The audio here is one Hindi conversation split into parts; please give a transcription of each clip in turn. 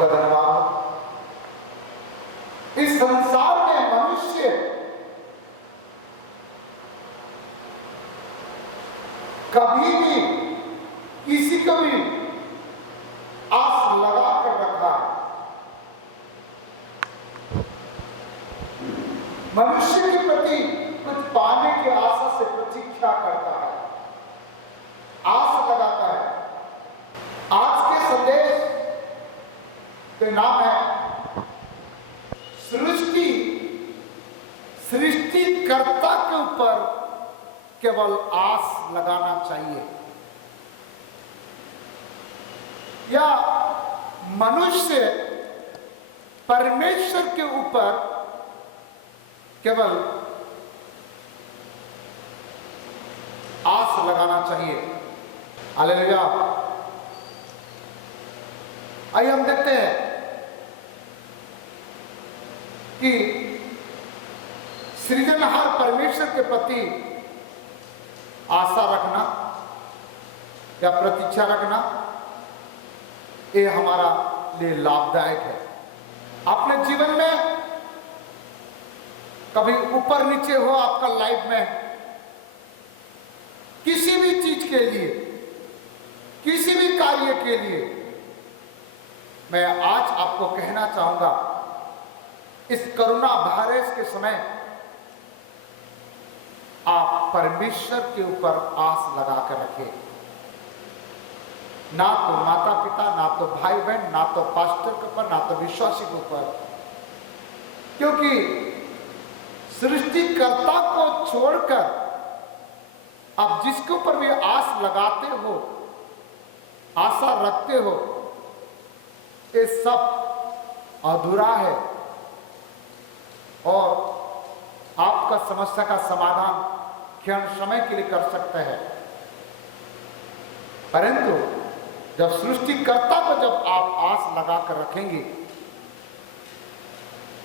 का धन्यवाद। इस संसार में मनुष्य कभी भी किसी को भी आस लगा कर रखा है। मनुष्य के प्रति कुछ पाने की आशा से प्रतीक्षा करता है, आस लगाता है। आज के संदेश के नाम है सृष्टिकर्ता के ऊपर केवल आस लगाना चाहिए, या मनुष्य परमेश्वर के ऊपर केवल आस लगाना चाहिए। हालेलुया। आइए हम देखते हैं कि सृजनहार परमेश्वर के प्रति आशा रखना या प्रतीक्षा रखना ये हमारा लिए लाभदायक है। अपने जीवन में कभी ऊपर नीचे हो आपका लाइफ में, किसी भी चीज के लिए, किसी भी कार्य के लिए, मैं आज आपको कहना चाहूंगा, इस कोरोना वायरस के समय आप परमेश्वर के ऊपर आस लगा कर रखें। ना तो माता पिता, ना तो भाई बहन, ना तो पास्टर के ऊपर, ना तो विश्वासी के ऊपर, क्योंकि सृष्टिकर्ता को छोड़कर आप जिसके ऊपर भी आस लगाते हो, आशा रखते हो, ये सब अधूरा है और आपका समस्या का समाधान क्षण समय के लिए कर सकता है। परंतु जब सृष्टिकर्ता को जब आप आस लगा कर रखेंगे,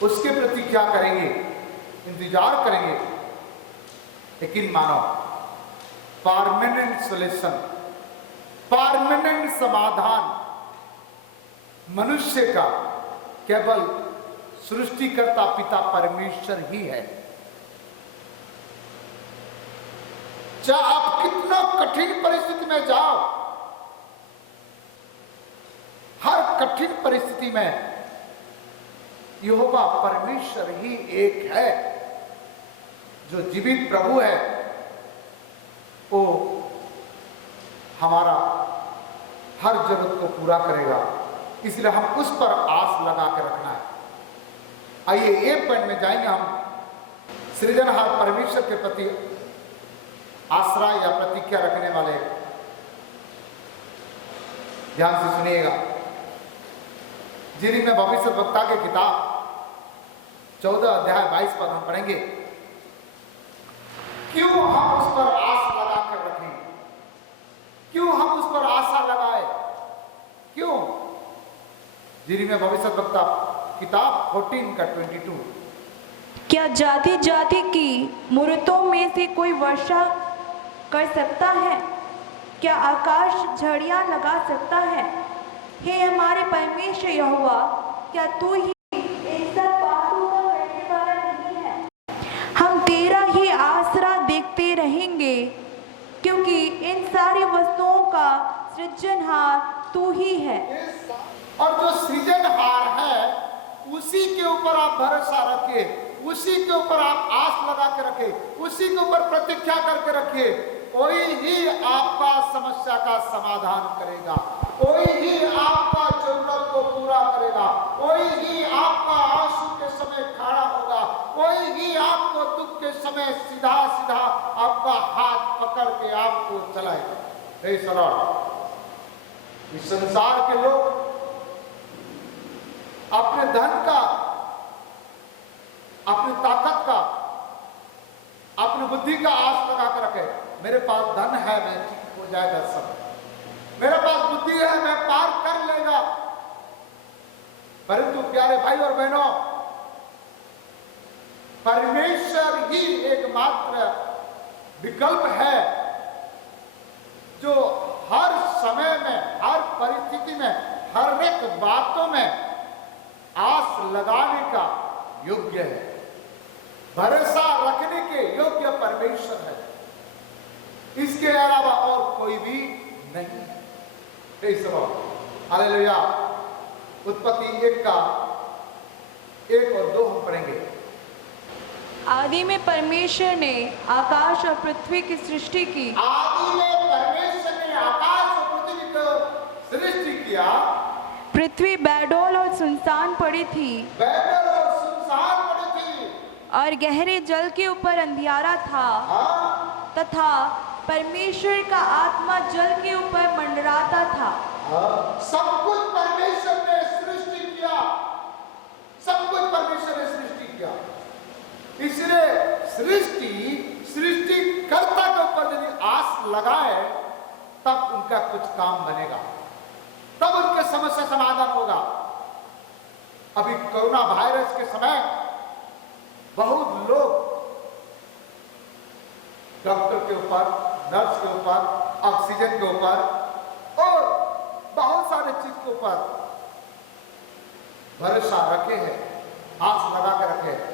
उसके प्रति क्या करेंगे? इंतजार करेंगे। लेकिन मानो परमानेंट सॉल्यूशन, परमानेंट समाधान मनुष्य का केवल सृष्टिकर्ता पिता परमेश्वर ही है। चाहे आप कितना कठिन परिस्थिति में जाओ, हर कठिन परिस्थिति में यहोवा परमेश्वर ही एक है जो जीवित प्रभु है। वो हमारा हर जरूरत को पूरा करेगा, इसलिए हम उस पर आस लगा के रखना है। आइए एक पॉइंट में जाएंगे हम, सृजनहार परमेश्वर के प्रति आसरा या प्रतिज्ञा रखने वाले। ध्यान से सुनिएगा। जिन्हीं में भविष्यद्वक्ता की किताब 14 अध्याय 22 पद हम पढ़ेंगे। क्यों हम उस पर आस लगा कर रखें? क्यों हम उस पर आशा लगाए? क्यों? जिन्हीं में भविष्यद्वक्ता किताब 14 का 22। क्या जाति जाति की मूर्तों में से कोई वर्षा कर सकता है? क्या आकाश झड़ियां लगा सकता है? हे हमारे परमेश्वर यहोवा, क्या तू ही इन सब बातों का करने वाला नहीं है? हम तेरा ही आसरा देखते रहेंगे, क्योंकि इन सारी वस्तुओं का सृजनहार तू ही है। और जो सृजनहार है उसी के ऊपर आप भरोसा रखिए, उसी के ऊपर आप आस लगा के रखिए, उसी के ऊपर प्रतीक्षा करके रखिए। कोई ही आपका समस्या का समाधान करेगा, कोई ही आपका जरूरत को पूरा करेगा, कोई ही आपका आंसू के समय खड़ा होगा, कोई ही आपको दुख के समय सीधा सीधा आपका हाथ पकड़ के आपको चलाएगा। Praise the Lord. इस संसार के लोग अपने धन का, अपनी ताकत का, अपनी बुद्धि का आस लगा कर रखे। मेरे पास धन है, मैं ठीक हो जाएगा सब, मेरे पास बुद्धि है, मैं पार कर लेगा। परंतु प्यारे भाई और बहनों, परमेश्वर ही एकमात्र विकल्प है जो हर समय में, हर परिस्थिति में, हर एक बातों में आस लगाने का योग्य है, भरोसा रखने के योग्य परमेश्वर है, इसके अलावा और कोई भी नहीं है। हालेलुया। उत्पत्ति 1 का 1 और 2 हम पढ़ेंगे। आदि में परमेश्वर ने आकाश और पृथ्वी की सृष्टि की। आदि में परमेश्वर ने आकाश और पृथ्वी को सृष्टि किया। पृथ्वी बैडोल और सुनसान पड़ी थी, बैडल और सुनसान पड़ी थी, और गहरे जल के ऊपर अंधियारा था, हाँ, तथा परमेश्वर का आत्मा जल के ऊपर मंडराता था। हाँ। सब कुछ परमेश्वर ने सृष्टि किया, सब कुछ परमेश्वर ने सृष्टि किया। इसलिए सृष्टिकर्ता के ऊपर यदि आस लगाए तब उनका कुछ काम बनेगा, तब उनके समस्या समाधान होगा। अभी कोरोना वायरस के समय बहुत लोग डॉक्टर के ऊपर, नर्स के ऊपर, ऑक्सीजन के ऊपर और बहुत सारे चीज के ऊपर भरोसा रखे हैं, आस लगा कर रखे हैं।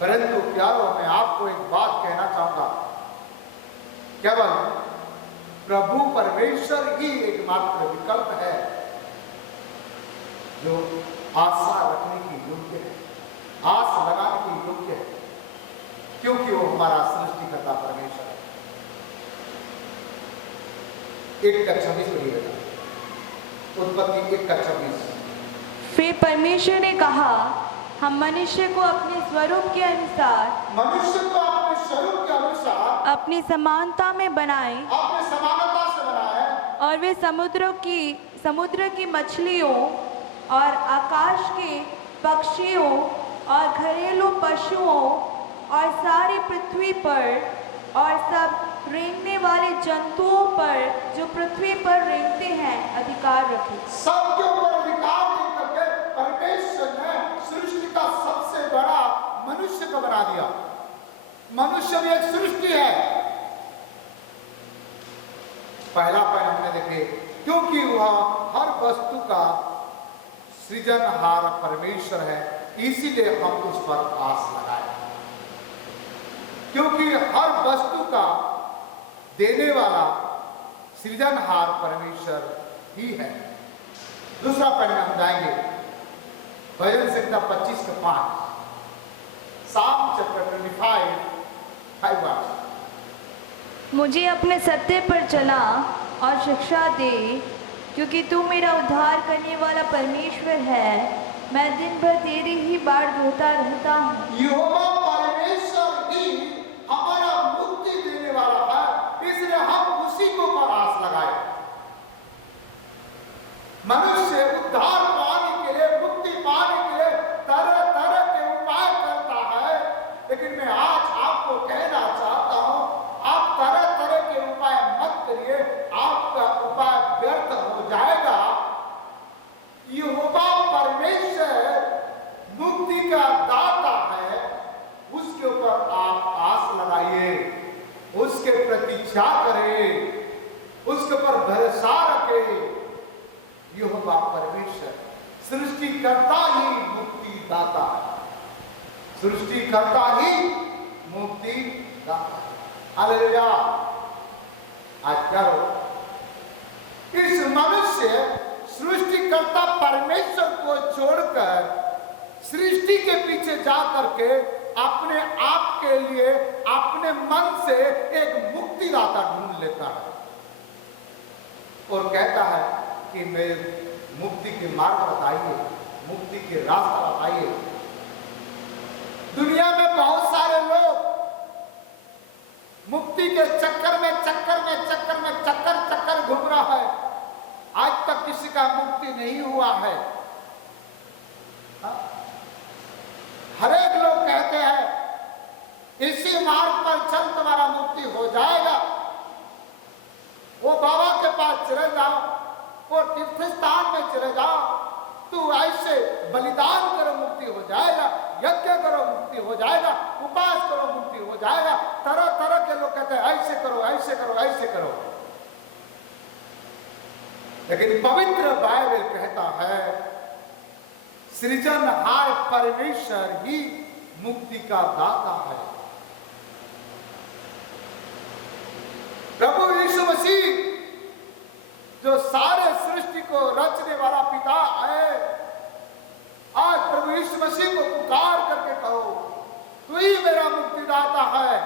परंतु प्यारो, मैं आपको एक बात कहना चाहूंगा, केवल प्रभु परमेश्वर ही एकमात्र विकल्प है जो आशा रखने की योग्य है, आस लगाने की योग्य है, क्योंकि वो हमारा सृष्टिकर्ता परमेश्वर है। 1 का 26 पढ़िएगा, उत्पत्ति 1 का 26। फिर परमेश्वर ने कहा, हम मनुष्य को अपने स्वरूप के अनुसार, मनुष्य को अपने स्वरूप के अनुसार, अपनी समानता में बनाए, अपने समानता से बनाए, और वे समुद्र की मछलियों और आकाश के पक्षियों और घरेलू पशुओं और सारी पृथ्वी पर और सब रेंगने वाले जंतुओं पर जो पृथ्वी पर रेंगते हैं अधिकार रखे। सबके ऊपर अधिकार देकर परमेश्वर ने सृष्टि का सबसे बड़ा मनुष्य को बना दिया। मनुष्य भी एक सृष्टि है। पहला पॉइंट हमने देखे, क्योंकि वह हर वस्तु का सृजनहार परमेश्वर है, इसीलिए हम उस पर आस लगाए, क्योंकि हर वस्तु का देने वाला सृजनहार परमेश्वर ही है। दूसरा पॉइंट में हम जाएंगे, भजन संहिता 25 के 5, साम चैप्टर 25:5। मुझे अपने सत्य पर चला और शिक्षा दे, क्योंकि तू मेरा उद्धार करने वाला परमेश्वर है। मैं दिन भर तेरी ही बाढ़ धोता रहता हूँ। यहोवा परमेश्वर ही हमारा मुक्ति देने वाला है, इसलिए हम उसी को पर आस लगाए। मनुष्य उद्धार पाने के लिए, मुक्ति पाने के लिए तरह तरह के उपाय करता है, लेकिन मैं आज आपको कहना चाहता हूं, आप तरह तरह के उपाय मत करिए, आपका उपाय व्यर्थ हो जाएगा। यहोवा परमेश्वर मुक्ति का दाता है, उसके ऊपर आप आस लगाइए, उसके प्रतीक्षा करें, उसके ऊपर भरोसा रखें। यहोवा परमेश्वर सृष्टिकर्ता ही मुक्ति दाता है, सृष्टिकर्ता ही मुक्ति दाता है। हालेलुया। आज करो, इस मनुष्य सृष्टिकर्ता परमेश्वर को छोड़कर सृष्टि के पीछे जा करके अपने आप के लिए अपने मन से एक मुक्तिदाता ढूंढ लेता है और कहता है कि मैं मुक्ति के मार्ग बताइए, मुक्ति के रास्ता बताइए। दुनिया में बहुत सारे लोग मुक्ति के चक्कर में घूम रहा है, आज तक किसी का मुक्ति नहीं हुआ है। हर एक लोग कहते हैं इसी मार्ग पर चल तुम्हारा मुक्ति हो जाएगा, वो बाबा के पास चले जाओ, वो तीर्थ स्थान में चले जाओ, तू ऐसे बलिदान करो मुक्ति हो जाएगा, यज्ञ करो मुक्ति हो जाएगा, उपास करो मुक्ति हो जाएगा। तरह तरह के लोग कहते हैं ऐसे करो ऐसे करो ऐसे करो। लेकिन पवित्र बाइबल कहता है सृजनहार परमेश्वर ही मुक्ति का दाता है। प्रभु यीशु मसीह जो सारे सृष्टि को रचने वाला पिता है, आज प्रभु यीशु मसीह को पुकार करके कहो तू ही मेरा मुक्तिदाता है,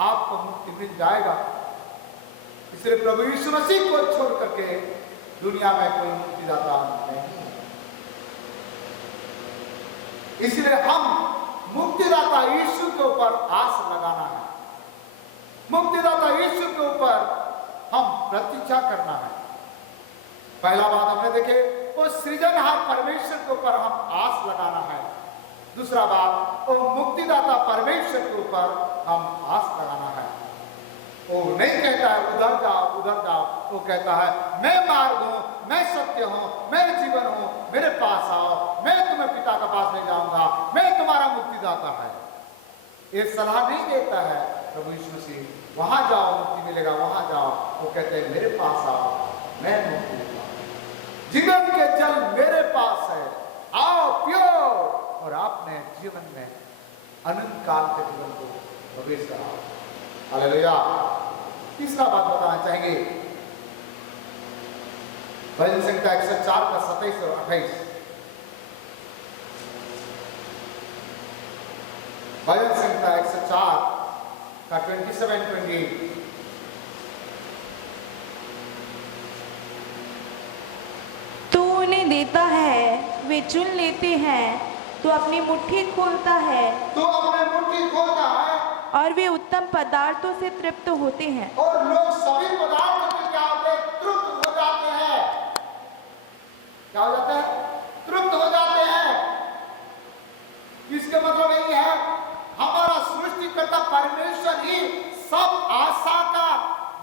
आपको मुक्ति मिल जाएगा। इसलिए प्रभु यीशु मसीह को छोड़ करके दुनिया में कोई मुक्तिदाता नहीं है। इसलिए हम मुक्तिदाता यीशु के ऊपर आस लगाना है, मुक्तिदाता यीशु के ऊपर हम प्रतीक्षा करना है। पहला बात हमने देखे वो सृजनहार परमेश्वर के ऊपर हम आस लगाना है। दूसरा बात वो मुक्तिदाता परमेश्वर के ऊपर हम आस लगाना है। वो नहीं कहता है उधर जाओ, वो कहता है मैं मार्ग हूं, मैं सत्य हूं, मैं जीवन हूं, मेरे पास आओ, मैं तुम्हें पिता के पास ले जाऊंगा, मैं तुम्हारा मुक्तिदाता है। ये सलाह नहीं देता है प्रभु यीशु मसीह वहां जाओ मुक्ति मिलेगा, वहां जाओ। वो कहते हैं मेरे पास आओ, मैं मुक्ति दूंगा, जीवन के जल मेरे पास है, आओ पियो और आपने जीवन में अनंत काल के जीवन को प्रवेश कराओ। हालेलुया। तीसरा बात बताना चाहेंगे, भजन संहिता 104 का 27 और 28। भजन संहिता 104 का 27-28। तू उन्हें देता है, वे चुन लेते हैं, तू अपनी मुट्ठी खोलता है, तो अपने मुट्ठी खोलता है और वे उत्तम पदार्थों से तृप्त होते हैं। और लोग सभी पदार्थों के क्या होते हैं? तृप्त हो जाते हैं। क्या हो जाते हैं? तृप्त हो जाते हैं। इसका मतलब यही है हमारा सृष्टिकर्ता परमेश्वर ही सब आशा का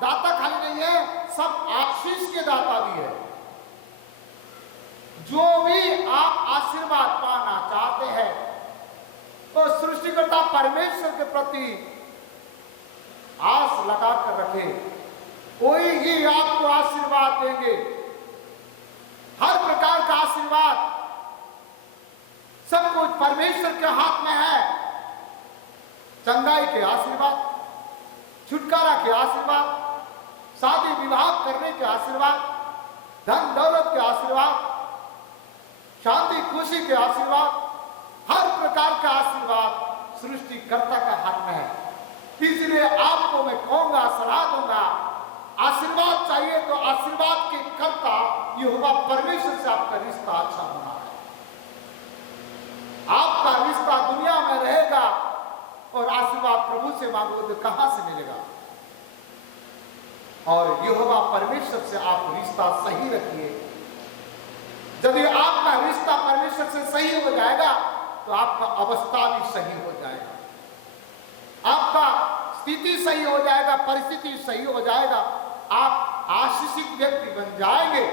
दाता खाली नहीं है, सब आशीष के दाता भी है। जो भी आप आशीर्वाद पाना चाहते हैं तो सृष्टिकर्ता परमेश्वर के प्रति आस लगा कर रखे, कोई ही आपको आशीर्वाद देंगे। हर प्रकार का आशीर्वाद, सब कुछ परमेश्वर के हाथ में है। चंगाई के आशीर्वाद, छुटकारा के आशीर्वाद, शादी विवाह करने के आशीर्वाद, धन दौलत के आशीर्वाद, शांति खुशी के आशीर्वाद, हर प्रकार का आशीर्वाद सृष्टिकर्ता का हाथ में है। इसलिए आपको मैं कहूंगा, सलाह दूंगा, आशीर्वाद चाहिए तो आशीर्वाद के कर्ता यहोवा परमेश्वर से आपका रिश्ता अच्छा होना है। आपका रिश्ता दुनिया में रहेगा और आशीर्वाद प्रभु से मांगोगे तो कहां से मिलेगा? और यहोवा परमेश्वर से आप रिश्ता सही रखिए। यदि आपका रिश्ता परमेश्वर से सही हो जाएगा तो आपका अवस्था भी सही हो जाएगा, आपका स्थिति सही हो जाएगा, परिस्थिति सही हो जाएगा, आप आशीषित व्यक्ति बन जाएंगे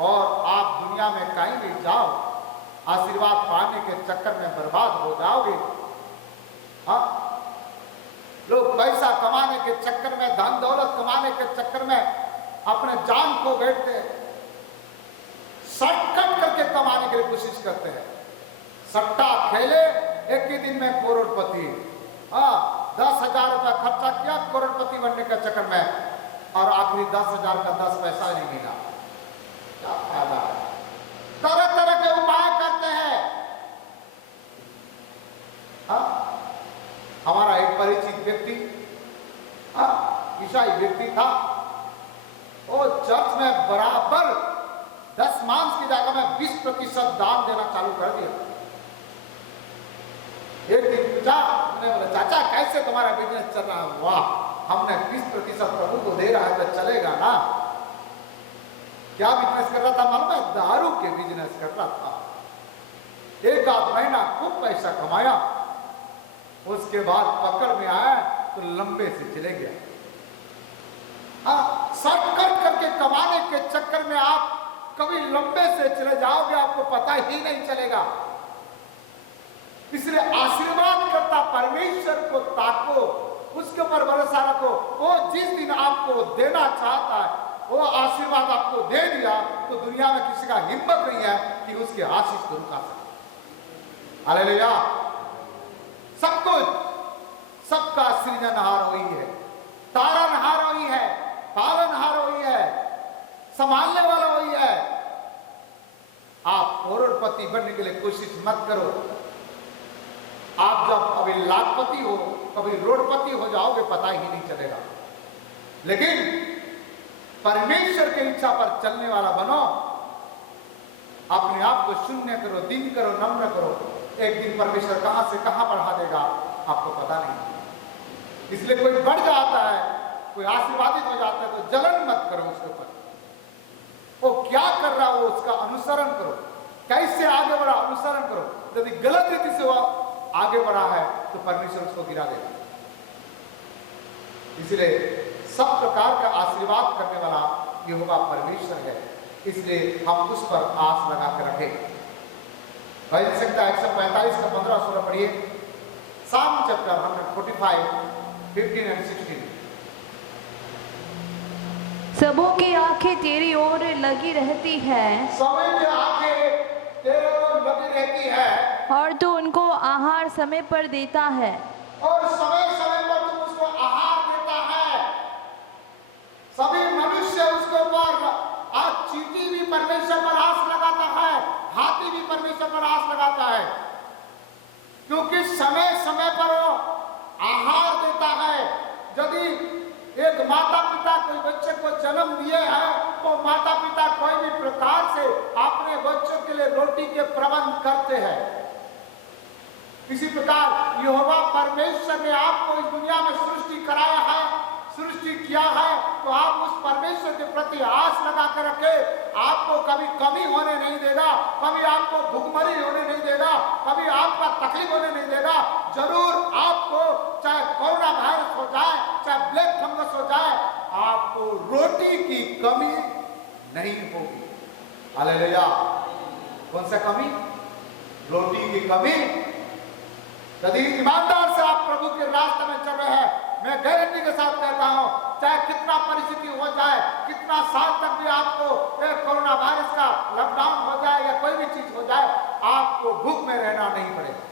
और आप दुनिया में कहीं भी जाओ आशीर्वाद पाने के चक्कर में बर्बाद हो जाओगे। हाँ, लोग पैसा कमाने के चक्कर में, धन दौलत कमाने के चक्कर में अपने जान को बैठते हैं, शॉर्टकट करके कमाने के लिए कोशिश करते हैं। सट्टा खेले, एक ही दिन में करोड़पति। हाँ, 10,000 रुपया खर्चा किया करोड़पति बनने के चक्कर में और आखिरी 10,000 का 10 पैसा नहीं मिला। क्या फायदा है? तरह तरह के उपाय करते हैं। हाँ, हमारा एक परिचित व्यक्ति, ईसाई व्यक्ति था, वो चर्च में बराबर 10 मांस की जगह में 20% दान देना चालू कर दिया। एक दिन पूछा, मैंने बोला चाचा कैसे तुम्हारा बिजनेस चल रहा है? वाह, हमने 20% प्रभु को दे रहा है तो चलेगा ना। क्या बिजनेस कर रहा था मालूम है? दारू के बिजनेस कर रहा था। एक आध महीना खूब पैसा कमाया, उसके बाद पकड़ में आया तो लंबे से चले गया। हाँ, शॉर्टकट करके कमाने के चक्कर में आप कभी लंबे से चले जाओगे, आपको पता ही नहीं चलेगा। इसलिए आशीर्वाद करता परमेश्वर को ताको, उसके ऊपर भरोसा रखो। वो जिस दिन आपको देना चाहता है वो आशीर्वाद आपको दे दिया तो दुनिया में किसी का हिम्मत नहीं है कि उसके आशीष को रुका सके। हालेलुया। सब कुछ, सबका सृजनहार वही है, तारनहार वही है, पालनहार वही है, संभालने वाला वही है। आप करोड़पति बनने के लिए कोशिश मत करो। आप जब कभी लाखपति हो, कभी रोडपति हो जाओगे, पता ही नहीं चलेगा। लेकिन परमेश्वर की इच्छा पर चलने वाला बनो। अपने आप को शून्य करो, दिन करो, नम्र करो। एक दिन परमेश्वर कहां से कहां बढ़ा देगा आपको पता नहीं। इसलिए कोई बढ़ जाता है, कोई आशीर्वादित हो जाता है तो जलन मत करो उसके ऊपर। वो क्या कर रहा हो उसका अनुसरण करो, कैसे आगे बढ़ा अनुसरण करो। यदि गलत रीति से वो आगे बढ़ा है तो परमेश्वर उसको गिरा देगा। इसलिए सब प्रकार का आशीर्वाद करने वाला यहोवा परमेश्वर है, इसलिए हम उस पर आस लगा कर रखें। भजन संहिता 145 का 15-16 पढ़िए। साम चैप्टर 145, 15 and 16। सबों की आंखें तेरी ओर लगी रहती है, समय की आंखें तेरे ओर लगी रहती है, और तू उनको आहार समय पर देता है। और समय समय पर तुम उसको आहार देता है। सभी मनुष्य उसके ऊपर, आज चींटी भी परमेश्वर पर आस लगाता है, हाथी भी परमेश्वर पर आस लगाता है, क्योंकि समय समय पर वो आहार देता है। यदि एक माता पिता कोई बच्चे को जन्म दिए हैं तो माता पिता कोई भी प्रकार से अपने बच्चों के लिए रोटी के प्रबंध करते हैं। इसी प्रकार यहोवा परमेश्वर ने आपको इस दुनिया में सृष्टि कराया है, सृष्टि किया है, तो आप उस परमेश्वर के प्रति आस लगा कर रखे। आपको कभी कमी होने नहीं देगा, कभी आपको भूखमरी होने नहीं देगा, कभी आपका तकलीफ होने नहीं देगा। जरूर आपको चाहे कोरोना वायरस हो जाए, चाहे ब्लैक फंगस हो जाए, आपको रोटी की कमी नहीं होगी। हालेलुया। कौन सा कमी? रोटी की कमी। यदि ईमानदार से आप प्रभु के रास्ते में चल रहे हैं, मैं गारंटी के साथ कहता हूं, चाहे कितना परिस्थिति हो जाए, कितना साल तक भी आपको कोरोना वायरस का लॉकडाउन हो जाए या कोई भी चीज हो जाए, आपको भूख में रहना नहीं पड़ेगा।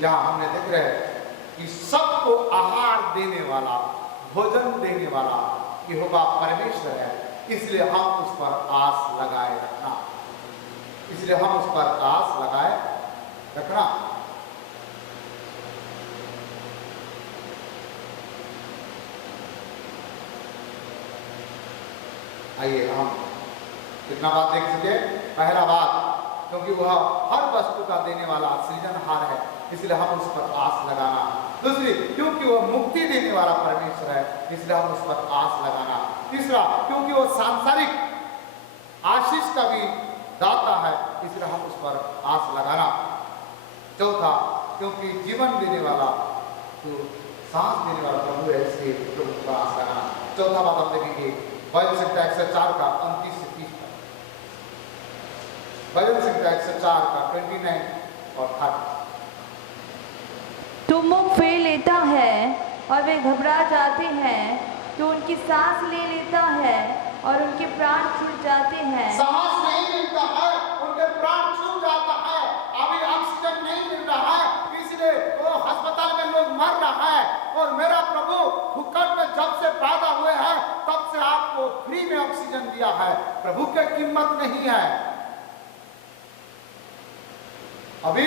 यहां हमने देख रहे हैं कि सबको आहार देने वाला, भोजन देने वाला यहोवा परमेश्वर है। इसलिए हम उस पर आस लगाए रखना, इसलिए हम उस पर आस लगाए रखना। आइए हम कितना बात देख सके। पहला बात, क्योंकि वह हर वस्तु का देने वाला सृजनहार है, इसलिए हम उस पर आस लगाना। दूसरी, क्योंकि वह मुक्ति देने वाला परमेश्वर है, इसलिए हम उस पर आस लगाना। तीसरा, क्योंकि वह सांसारिक आशीष का भी दाता है, इसलिए हम उस पर आस लगाना। चौथा, क्योंकि जीवन देने वाला, तो सांस देने वाला प्रभु है, इसलिए प्रभु पर आस लगाना। चौथा बात हम देखेंगे भजन संहिता 104 का 29 से 30 तक। भजन संहिता 104 का 29 और 30। तू मुख फेर लेता है और वे घबरा जाते हैं, तो उनकी सांस ले लेता है और उनके प्राण छूट जाते हैं। सांस नहीं मिलता है, उनके प्राण छूट जाता है, अभी ऑक्सीजन नहीं मिल रहा है, इसलिए वो अस्पताल में लोग मर रहा है। और मेरा प्रभु फुकट में जब से पैदा हुए हैं तब से आपको फ्री में ऑक्सीजन दिया है। प्रभु की कीमत नहीं है। अभी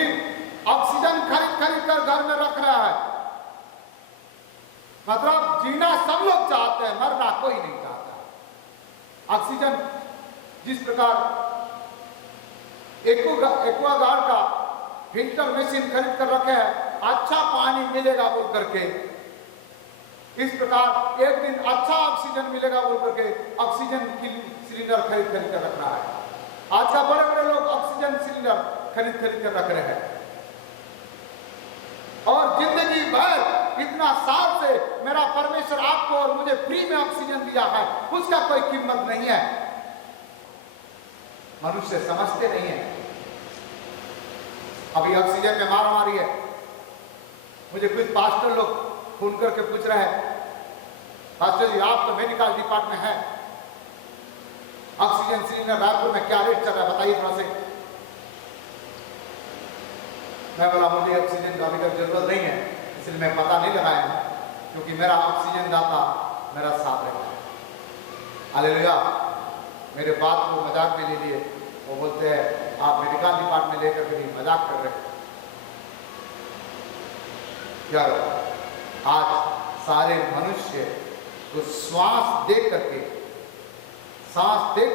ऑक्सीजन खरीद खरीद कर घर में रख रहा है। मतलब जीना सब लोग चाहते हैं, मरना कोई नहीं चाहता। ऑक्सीजन जिस प्रकार एक्वागार्ड का फिल्टर मशीन खरीद कर रखे हैं, अच्छा पानी मिलेगा बोल करके, इस प्रकार एक दिन अच्छा ऑक्सीजन मिलेगा बोल करके ऑक्सीजन की सिलेंडर खरीद कर रख रहा है। आज का बड़े बड़े लोग ऑक्सीजन सिलेंडर खरीद कर रख रहे हैं। और जिंदगी भर इतना साल से मेरा परमेश्वर आपको और मुझे फ्री में ऑक्सीजन दिया है, उसका कोई कीमत नहीं है। मनुष्य समझते नहीं है। अभी ऑक्सीजन में मारामारी है। मुझे कुछ पास्टर लोग फोन करके पूछ रहे हैं पास्टर जी आप तो मेडिकल डिपार्टमेंट है, ऑक्सीजन सिलेंडर रायपुर में क्या रेट चल रहा है बताइए थोड़ा से। मैं बोला मुझे ऑक्सीजन का अभी तक जरूरत नहीं है, इसलिए मैं पता नहीं लगाया हूं, क्योंकि मेरा ऑक्सीजन दाता मेरा साथ रहता है। हालेलुया। मेरे बात को मजाक में ले लिए, वो बोलते हैं आप मेडिकल डिपार्टमेंट लेकर के भी मजाक कर रहे हैं। यार आज सारे मनुष्य को सांस दे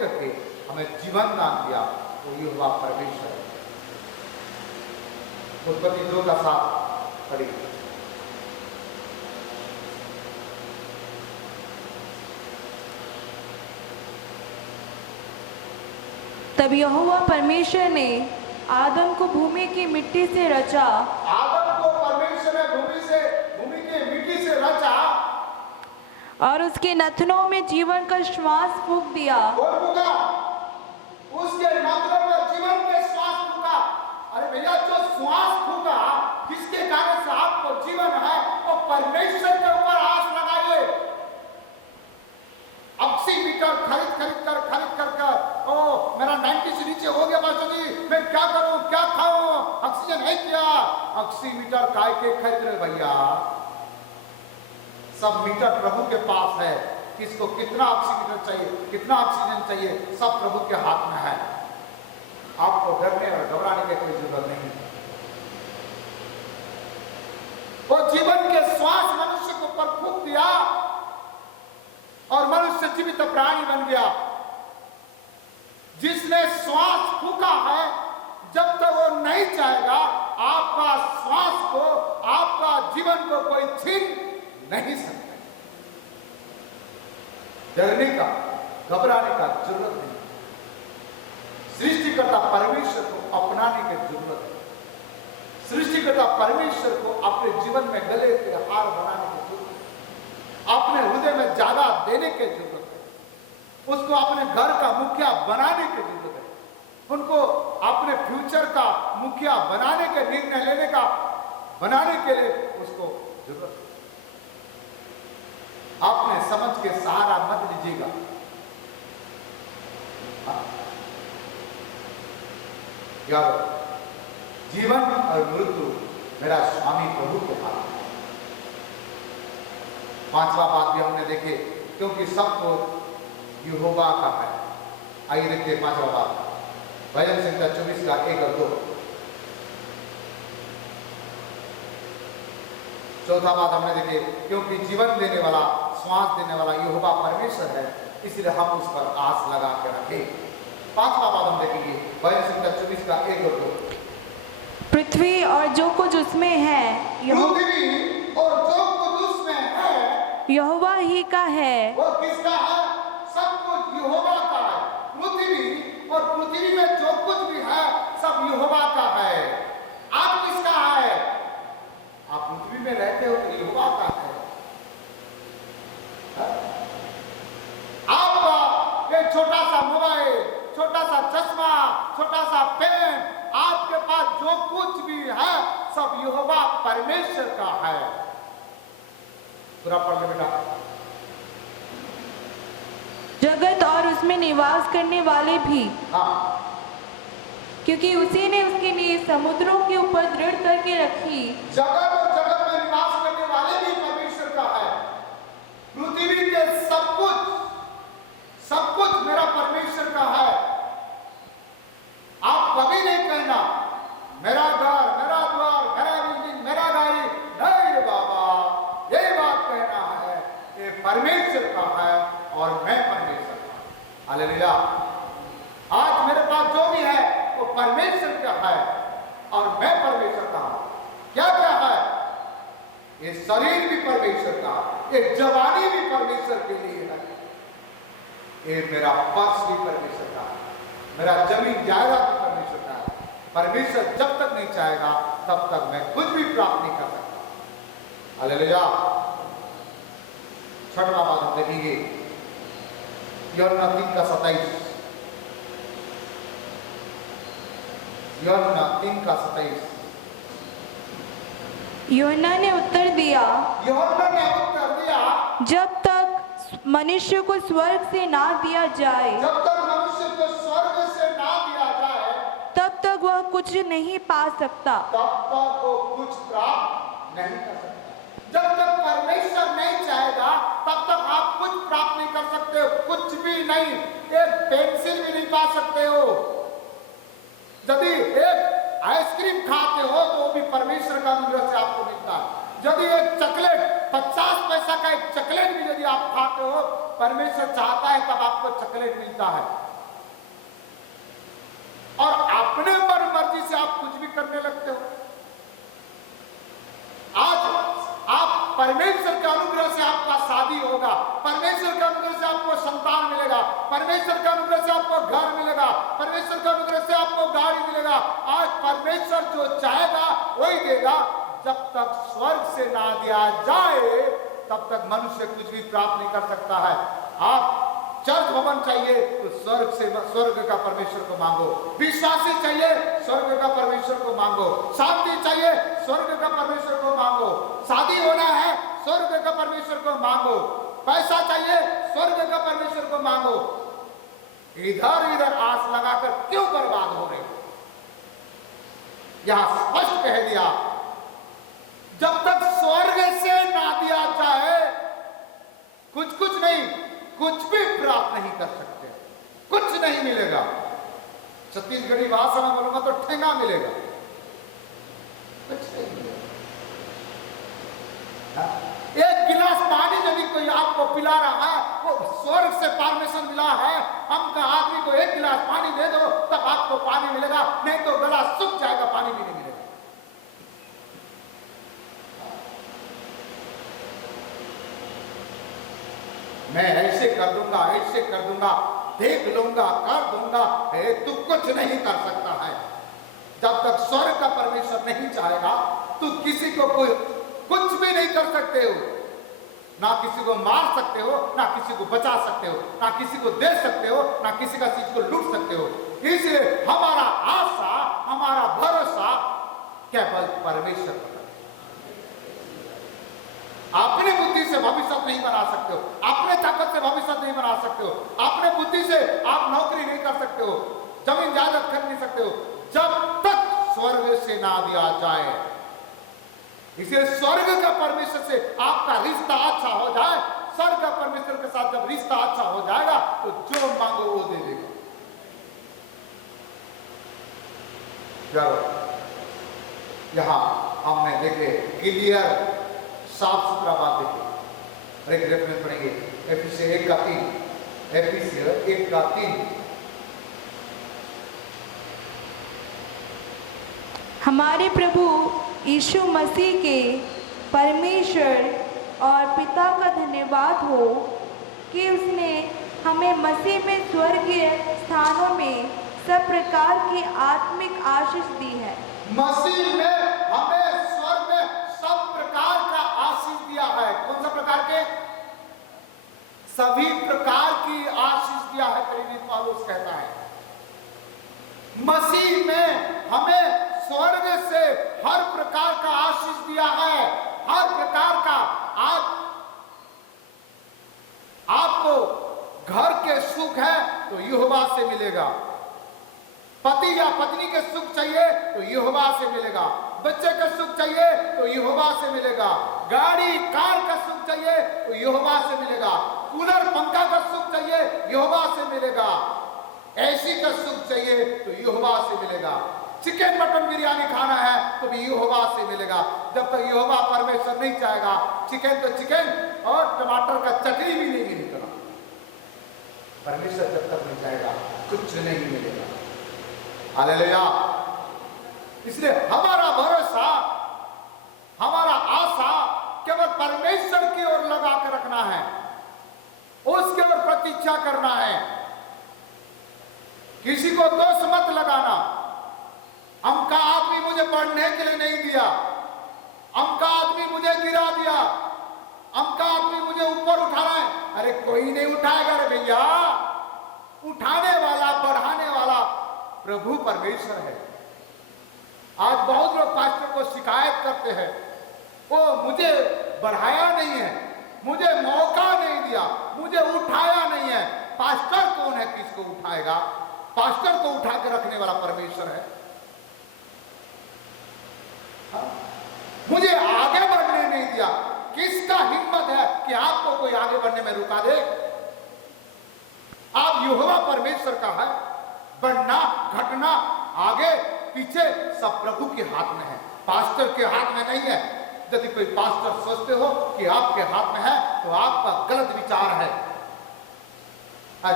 करके हमें जीवन दान दिया, वो यहोवा परमेश्वर है। उत्पत्ति 2 का 7 पढ़िए। तब यहोवा परमेश्वर ने आदम को भूमि की मिट्टी से रचा। आदम को परमेश्वर ने भूमि की मिट्टी से रचा और उसके नथनों में जीवन का श्वास फूंक दिया। और फूंका, उसके नथनों में जीवन के श्वास फूंका। अरे भैया जो श्वास फूंका किसके कारण से आपको जीवन है, वो परमेश्वर के ऊपर आस लगाइए। ऑक्सीमीटर खरीद कर ओ मेरा 90 से नीचे हो गया बाबा जी, मैं क्या करूं क्या खाऊं, ऑक्सीजन है क्या? ऑक्सीमीटर काय के खरीद रहे भैया? सब मीटर प्रभु के पास है। किसको कितना ऑक्सीमीटर चाहिए, कितना ऑक्सीजन चाहिए, सब प्रभु के हाथ में है। आपको डरने और घबराने की कोई जरूरत नहीं है। वो जीवन के श्वास मनुष्य के ऊपर फूंक दिया और मनुष्य जीवित प्राणी बन गया। जिसने श्वास फूंका है, जब तक वो नहीं चाहेगा आपका श्वास को, आपका जीवन को कोई छीन नहीं सकता। डरने का घबराने का जरूरत नहीं। सृष्टिकर्ता परमेश्वर को अपनाने की जरूरत है। सृष्टिकर्ता परमेश्वर को अपने जीवन में गले के हार बनाने की जरूरत है। अपने हृदय में ज्यादा देने की जरूरत है। उसको अपने घर का मुखिया बनाने की जरूरत है। उनको अपने फ्यूचर का मुखिया बनाने के निर्णय लेने का बनाने के लिए उसको जरूरत है। अपने समझ के सहारा मत लीजिएगा। यार जीवन और मृत्यु मेरा स्वामी प्रभु के हाथ में। पांचवा बात भी हमने देखे, क्योंकि सबको यहोवा का है। आइए देखते पांचवा बात, भजन संहिता 24 का 1 और 2। चौथा बात हमने देखे, क्योंकि जीवन देने वाला, श्वास देने वाला यहोवा परमेश्वर है, इसलिए हम उस पर आस लगा के रखें। पांचवा बात हम देखेंगे, भजन संहिता 24 का 1 और 2। पृथ्वी और जो कुछ उसमें है, पृथ्वी और जो कुछ उसमें है, यहोवा ही का है। वो किसका है? सब कुछ यहोवा का है। पृथ्वी और पृथ्वी में जो कुछ भी है सब यहोवा का है। आप किसका है? आप पृथ्वी में रहते हो तो यहोवा का है। आपका एक छोटा सा मोबाइल, छोटा सा चश्मा, छोटा सा पेन, आपके पास जो कुछ भी है सब यहोवा परमेश्वर का है। पूरा पढ़ ले बेटा। जगत और उसमें निवास करने वाले भी, हाँ, क्योंकि उसी ने उसकी नींव समुद्रों के ऊपर दृढ़ करके रखी। जगत और जगत में निवास करने वाले भी परमेश्वर का है। पृथ्वी के सब कुछ मेरा परमेश्वर का है। आप कभी नहीं कहना मेरा घर, मेरा द्वार, मेरा बिल्डिंग, मेरा गाड़ी, नहीं बाबा, ये बात कहना है ये परमेश्वर का है और मैं परमेश्वर का। हालेलुया। आज मेरे पास जो भी है वो परमेश्वर का है और मैं परमेश्वर का हूं। क्या क्या है? ये शरीर भी परमेश्वर का, ये जवानी भी परमेश्वर के लिए है, ये मेरा पर्स भी परमेश्वर का है, मेरा जमीन जायदाद भी परमेश्वर का है। परमेश्वर जब तक नहीं चाहेगा तब तक मैं कुछ भी प्राप्त नहीं कर सकता। हालेलुया। छठवां बात हम देखेंगे, यूहन्ना 3 का 27। यूहन्ना 3 का 27। यूहन्ना ने उत्तर दिया, यूहन्ना ने उत्तर दिया, जब तक मनुष्य को स्वर्ग से ना दिया जाए, जब तक मनुष्य को स्वर्ग से ना दिया जाए, तब तक वह कुछ नहीं पा सकता। तब तक वो कुछ प्राप्त नहीं कर सकता। जब तक परमेश्वर नहीं चाहेगा, तब तक आप कुछ प्राप्त नहीं कर सकते हो, कुछ भी नहीं। एक पेंसिल भी नहीं पा सकते हो। यदि एक आइसक्रीम खाते हो तो वो भी परमेश्वर का अनुग्रह से आपको मिलता है। यदि एक चॉकलेट 50 पैसा का एक चॉकलेट भी यदि आप खाते हो, परमेश्वर चाहता है तब आपको चॉकलेट मिलता है। और अपने मन मर्जी से आप कुछ भी करने लगते हो। आज आप परमेश्वर के अनुग्रह से आपका शादी होगा, परमेश्वर के अनुग्रह से आपको संतान मिलेगा, परमेश्वर के अनुग्रह से आपको घर मिलेगा, परमेश्वर के अनुग्रह से आपको गाड़ी मिलेगा। आज परमेश्वर जो चाहेगा वही देगा। जब तक स्वर्ग से ना दिया जाए, तब तक मनुष्य कुछ भी प्राप्त नहीं कर सकता है। आप चर्च भवन चाहिए तो स्वर्ग का परमेश्वर को मांगो। विश्वासी चाहिए, स्वर्ग का परमेश्वर को मांगो। शांति चाहिए, स्वर्ग का परमेश्वर को मांगो। शादी होना है, स्वर्ग का परमेश्वर को मांगो। पैसा चाहिए, स्वर्ग का परमेश्वर को मांगो। इधर इधर आस लगाकर क्यों बर्बाद हो रहे हो? यहां स्पष्ट कह दिया, जब तक स्वर्ग से ना दिया जाए, कुछ नहीं, कुछ भी प्राप्त नहीं कर सकते, कुछ नहीं मिलेगा। छत्तीसगढ़ी भाषा में बोलूंगा तो ठेंगा मिलेगा, कुछ नहीं मिलेगा। एक गिलास पानी यदि कोई आपको पिला रहा है, वो स्वर्ग से परमिशन मिला है। हम आदमी को एक गिलास पानी दे दो तब आपको पानी मिलेगा, नहीं तो गला सूख जाएगा, पानी भी नहीं मिलेगा। मैं ऐसे कर दूंगा, ऐसे कर दूंगा, देख लूंगा, कर दूंगा, तू कुछ नहीं कर सकता है। जब तक स्वर्ग का परमेश्वर नहीं चाहेगा, तू किसी को कोई कुछ भी नहीं कर सकते हो। ना किसी को मार सकते हो, ना किसी को बचा सकते हो, ना किसी को दे सकते हो, ना किसी का चीज को लूट सकते हो। इसलिए हमारा आशा, हमारा भरोसा केवल परमेश्वर पर। अपने बुद्धि से भविष्य नहीं बना सकते हो, अपने ताकत से भविष्य नहीं बना सकते हो, अपने बुद्धि से आप नौकरी नहीं कर सकते हो, जमीन जायदाद खरीद नहीं सकते हो, जब तक स्वर्ग से ना दिया जाए। इसलिए स्वर्ग का परमेश्वर से आपका रिश्ता अच्छा हो जाए, स्वर्ग का परमेश्वर के साथ जब रिश्ता अच्छा हो जाएगा तो जो मांगो वो दे देगा। यहां हमने देखे क्लियर साफ सुथरा बात देखे। और एक रेफरेंस पढ़ेंगे, एफिसियंस 1:3, एफिसियंस 1:3। हमारे प्रभु यीशु मसीह के परमेश्वर और पिता का धन्यवाद हो कि उसने हमें मसीह में स्वर्गीय स्थानों में सब प्रकार की आत्मिक आशीष दी है। मसीह में हमें स्वर्ग में सब प्रकार का आशीष दिया है। कौन सा प्रकार के? सभी प्रकार की आशीष दिया है। प्रेरित पौलुस कहता है मसीह में हमें स्वर्ग से हर प्रकार का आशीष दिया है। हर प्रकार का। आज आपको घर के सुख है तो यहोवा से मिलेगा। पति या पत्नी के सुख चाहिए तो यहोवा से मिलेगा। बच्चे का सुख चाहिए तो यहोवा से मिलेगा। गाड़ी कार का सुख चाहिए तो यहोवा से मिलेगा। कूलर पंखा का सुख चाहिए यहोवा से मिलेगा। एसी का सुख चाहिए तो यहोवा से मिलेगा। चिकन मटन बिरयानी खाना है तो भी यहोवा से मिलेगा। जब तक यहोवा परमेश्वर नहीं चाहेगा, चिकन तो चिकन और टमाटर का चटनी भी नहीं मिलेगा। परमेश्वर जब तक नहीं चाहेगा कुछ नहीं मिलेगा। हालेलुया। इसलिए हमारा भरोसा, हमारा आशा केवल परमेश्वर की ओर लगा कर रखना है, उसके ओर प्रतीक्षा करना है। किसी को दोष मत लगाना। अमका आदमी मुझे पढ़ने के लिए नहीं दिया, अमका आदमी मुझे गिरा दिया, अमका आदमी मुझे ऊपर उठाना है। अरे कोई नहीं उठाएगा रे भैया। उठाने वाला, बढ़ाने वाला प्रभु परमेश्वर है। आज बहुत लोग पास्टर को शिकायत करते हैं, वो मुझे बढ़ाया नहीं है, मुझे मौका नहीं दिया, मुझे जाएगा। पास्टर को उठा के रखने वाला परमेश्वर है। मुझे आगे बढ़ने नहीं दिया। किसका हिम्मत है कि आपको कोई आगे बढ़ने में रुका दे? आप यहोवा परमेश्वर का है। बढ़ना घटना आगे पीछे सब प्रभु के हाथ में है, पास्टर के हाथ में नहीं है। यदि कोई पास्टर सोचते हो कि आपके हाथ में है तो आपका गलत विचार है।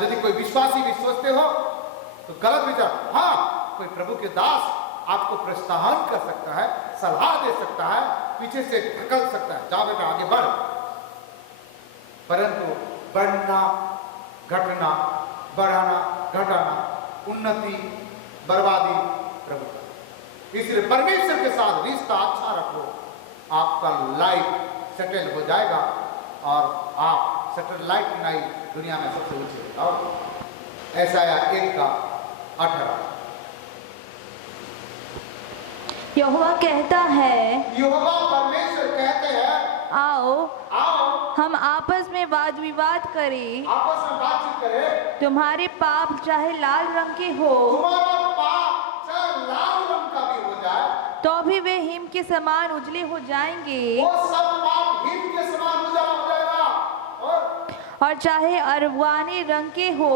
यदि कोई विश्वासी भी सोचते हो तो गलत विचार। हाँ, कोई प्रभु के दास आपको प्रोत्साहन कर सकता है, सलाह दे सकता है, पीछे से ढकल सकता है, जाओ बेटा आगे बढ़। परंतु बढ़ना घटना, बढ़ाना घटाना, उन्नति बर्बादी प्रभु। इसलिए परमेश्वर के साथ रिश्ता अच्छा रखो, आपका लाइफ सेटल हो जाएगा और आप सैटेलाइट नहीं दुनिया में सबसे ऊंचे। और ऐसाया 1:18 यहोवा कहता है, यहोवा परमेश्वर कहते हैं, आओ आओ हम आपस में वाद विवाद करें। आपस में बातचीत करें। तुम्हारे पाप चाहे लाल रंग के हो तुम्हारा पाप चाहे लाल रंग का भी हो जाए तो भी वे हिम के समान उजले हो जाएंगे, वो सब पाप हिम के समान उजाला हो जाएगा। और चाहे अरवानी रंग के हो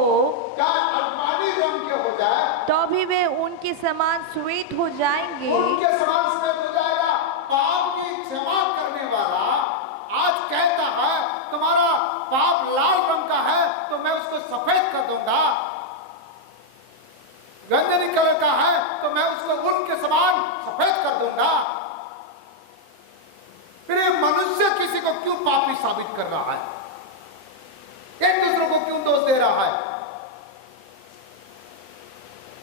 चाहे अरवानी रंग के हो जाए तो भी वे उनके समान श्वेत हो जाएंगे। उनके समान श्वेत हो जाएगा। पाप की क्षमा करने वाला आज कहता है तुम्हारा पाप लाल रंग का है तो मैं उसको सफेद कर दूंगा, गंदनी कलर का है तो मैं उसको उनके समान सफेद कर दूंगा। फिर ये मनुष्य किसी को क्यों पापी साबित कर रहा है? एक दूसरे को क्यों दोष दे रहा है?